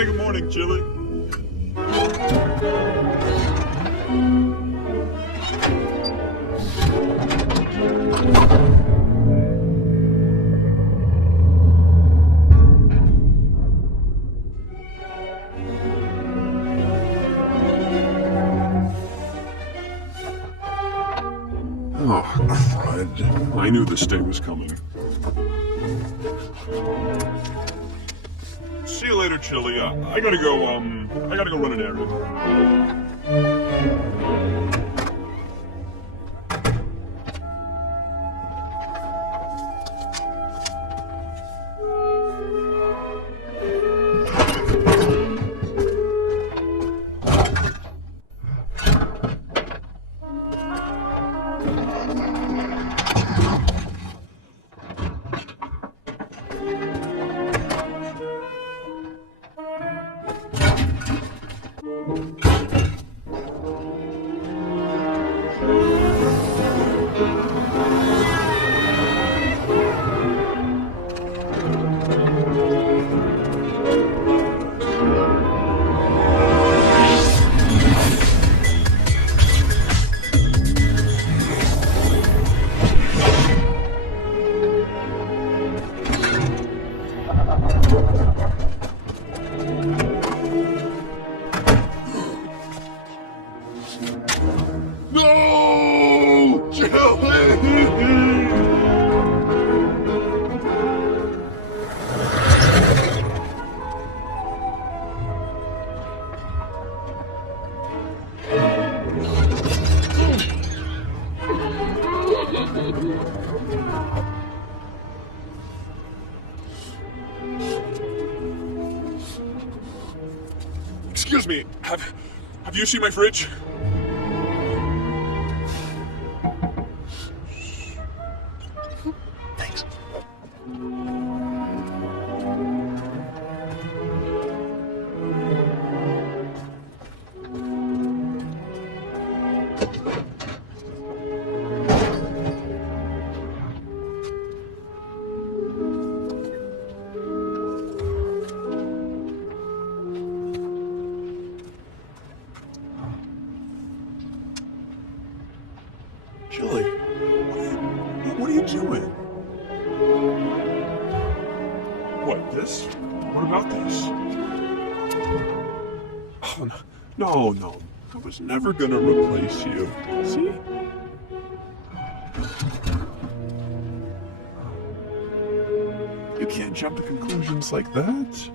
Hey, good morning, Chili. Oh, crud. I knew this day was coming. See you later, Chili. I gotta go run an errand. No! Chili! Excuse me, have you seen my fridge? Thanks. Chili, what are you doing? What, this? What about this? Oh, no. I was never gonna replace you. See? You can't jump to conclusions like that.